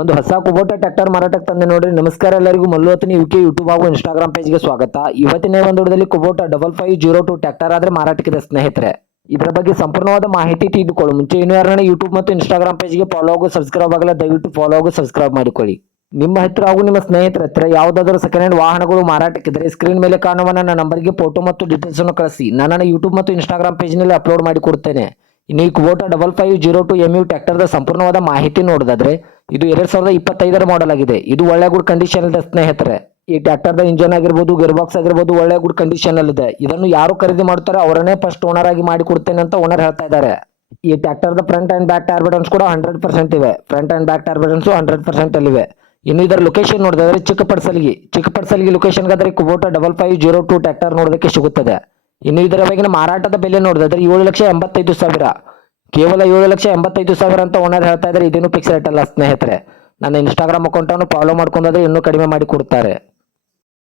ಒಂದು ಹೊಸ Kubota tractor ಮಾರಾಟಕ್ಕೆ ತಂದೆ ನೋಡ್ರಿ. ನಮಸ್ಕಾರ ಎಲ್ಲರಿಗೂ, ಮಲ್ಲೋತನಿ ಯುಕೆ ಯೂಟ್ಯೂಬ್ ಹಾಗೂ ಇನ್ಸ್ಟಾಗ್ರಾಮ್ ಪೇಜ್ಗೆ ಸ್ವಾಗತ. ಇವತ್ತಿನ ಒಂದು ವಿಡಿಯೋದಲ್ಲಿ ಕುಬೋಟಾ 5502 ಟ್ರ್ಯಾಕ್ಟರ್ ಆದ್ರೆ ಮಾರಾಟಕ್ಕಿದೆ ಸ್ನೇಹಿತರೆ. ಇದರ ಬಗ್ಗೆ ಸಂಪೂರ್ಣವಾದ ಮಾಹಿತಿ ತಿಳಿದುಕೊಳ್ಳು ಮುಂಚೆ ಇನ್ನು ಯಾರನ್ನ ಯೂಟ್ಯೂಬ್ ಮತ್ತು ಇನ್ಸ್ಟಾಗ್ರಾಮ್ ಪೇಜ್ಗೆ ಫಾಲೋ ಆಗೋ ಸಬ್ಸ್ಕ್ರೈಬ್ ಆಗಲ್ಲ, ದಯವಿಟ್ಟು ಫಾಲೋ ಆಗೋ ಸಬ್ಸ್ಕ್ರೈಬ್ ಮಾಡಿಕೊಳ್ಳಿ. ನಿಮ್ಮ ಹತ್ರ ಹಾಗೂ ನಿಮ್ಮ ಸ್ನೇಹಿತರ ಹತ್ರ ಯಾವುದಾದರೂ ಸೆಕೆಂಡ್ ಹ್ಯಾಂಡ್ ವಾಹನಗಳು ಮಾರಾಟಕ್ಕಿದ್ರೆ ಸ್ಕ್ರೀನ್ ಮೇಲೆ ಕಾಣುವ ನನ್ನ ನಂಬರ್ಗೆ ಫೋಟೋ ಮತ್ತು ಡೀಟೇಲ್ಸ್ ಅನ್ನು ಕಳಿಸಿ. ನಾನು ಯೂಟ್ಯೂಬ್ ಮತ್ತು ಇನ್ಸ್ಟಾಗ್ರಾಮ್ ಪೇಜ್ನಲ್ಲಿ ಅಪ್ಲೋಡ್ ಮಾಡಿ ಕೊಡ್ತೇನೆ. ಇನ್ನು ಈ ಕುಬೋಟಾ 5502 MU ಟ್ರ್ಯಾಕ್ಟರ್ದ ಸಂಪೂರ್ಣವಾದ ಮಾಹಿತಿ ನೋಡೋದಾದ್ರೆ ಇದು 2025 ಮಾಡೆಲ್ ಆಗಿದೆ. ಇದು ಒಳ್ಳೆ ಗುಡ್ ಕಂಡೀಷನ್ ಇದೆ ಸ್ನೇಹಿತರೆ. ಈ ಟ್ರ್ಯಾಕ್ಟರ್ದ ಇಂಜನ್ ಆಗಿರ್ಬೋದು, ಗೇರ್ ಬಾಕ್ಸ್ ಆಗಿರ್ಬೋದು ಒಳ್ಳೆ ಗುಡ್ ಕಂಡೀಷನ್ ಅಲ್ಲಿ ಇದೆ. ಇದನ್ನು ಯಾರು ಖರೀದಿ ಮಾಡ್ತಾರೆ ಅವರನ್ನೇ ಫಸ್ಟ್ ಓನರ್ ಆಗಿ ಮಾಡಿ ಕೊಡ್ತೇನೆ ಅಂತ ಓನರ್ ಹೇಳ್ತಾ ಇದ್ದಾರೆ. ಈ ಟ್ರ್ಯಾಕ್ಟರ್ದ front and back tyre buttons ಕೂಡ 100% ಇವೆ. Front and back tyre buttons 100% ಅಲ್ಲಿವೆ. ಇನ್ನು ಇದರ ಲೊಕೇಶನ್ ನೋಡಿದ್ರೆ ಚಿಕ್ಕಪಡ್ಸಲ್ಗಿ ಲೊಕೇಶನ್ ಗಾದ್ರೆ ಕುಬೋಟಾ 5502 ಟ್ರ್ಯಾಕ್ಟರ್ ನೋಡೋದಕ್ಕೆ ಸಿಗುತ್ತದೆ. ಇನ್ನು ಇದರ ಬಗೆಗಿನ ಮಾರಾಟದ ಬೆಲೆ ನೋಡಿದ್ರೆ 7,85,000, ಕೇವಲ 7,85,000 ಅಂತ ಓನರ್ ಹೇಳ್ತಾ ಇದ್ದಾರೆ. ಇದೇನು ಫಿಕ್ಸ್ ರೇಟ್ ಅಲ್ಲ ಸ್ನೇಹಿತರೆ. ನನ್ನ ಇನ್ಸ್ಟಾಗ್ರಾಮ್ ಅಕೌಂಟ್ ಅನ್ನು ಫಾಲೋ ಮಾಡ್ಕೊಂಡ್ರೆ ಇನ್ನೂ ಕಡಿಮೆ ಮಾಡಿ ಕೊಡ್ತಾರೆ.